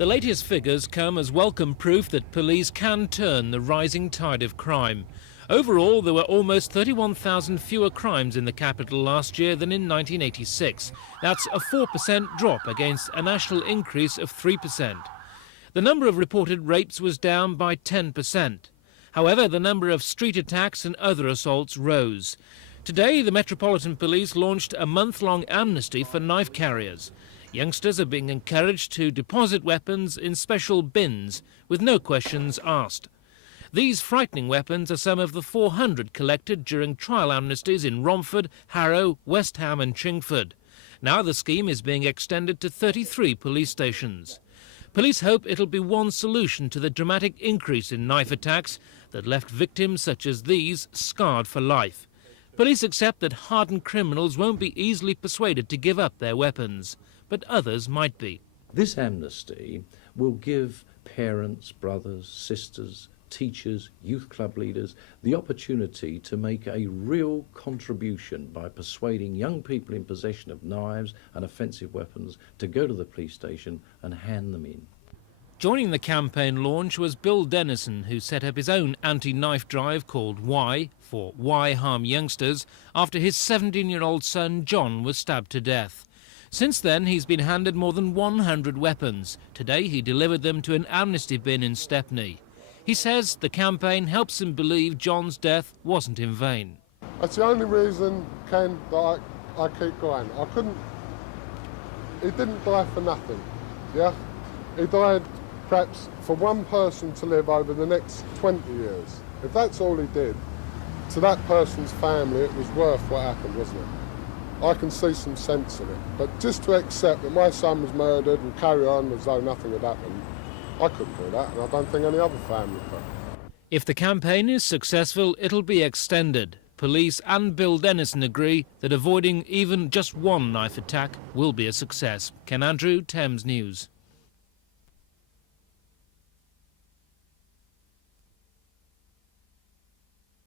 The latest figures come as welcome proof that police can turn the rising tide of crime. Overall, there were almost 31,000 fewer crimes in the capital last year than in 1986. That's a 4% drop against a national increase of 3%. The number of reported rapes was down by 10%. However, the number of street attacks and other assaults rose. Today, the Metropolitan Police launched a month-long amnesty for knife carriers. Youngsters are being encouraged to deposit weapons in special bins with no questions asked. These frightening weapons are some of the 400 collected during trial amnesties in Romford, Harrow, West Ham and Chingford. Now the scheme is being extended to 33 police stations. Police hope it'll be one solution to the dramatic increase in knife attacks that left victims such as these scarred for life. Police accept that hardened criminals won't be easily persuaded to give up their weapons, but others might be. This amnesty will give parents, brothers, sisters, teachers, youth club leaders the opportunity to make a real contribution by persuading young people in possession of knives and offensive weapons to go to the police station and hand them in. Joining the campaign launch was Bill Dennison, who set up his own anti-knife drive called Why, for Why Harm Youngsters, after his 17-year-old son John was stabbed to death. Since then, he's been handed more than 100 weapons. Today, he delivered them to an amnesty bin in Stepney. He says the campaign helps him believe John's death wasn't in vain. That's the only reason, Ken, that I keep going. He didn't die for nothing, yeah? He died perhaps for one person to live over the next 20 years. If that's all he did, to that person's family, it was worth what happened, wasn't it? I can see some sense in it, but just to accept that my son was murdered and carry on as though nothing had happened, I couldn't do that, and I don't think any other family could. If the campaign is successful, it'll be extended. Police and Bill Dennison agree that avoiding even just one knife attack will be a success. Ken Andrew, Thames News.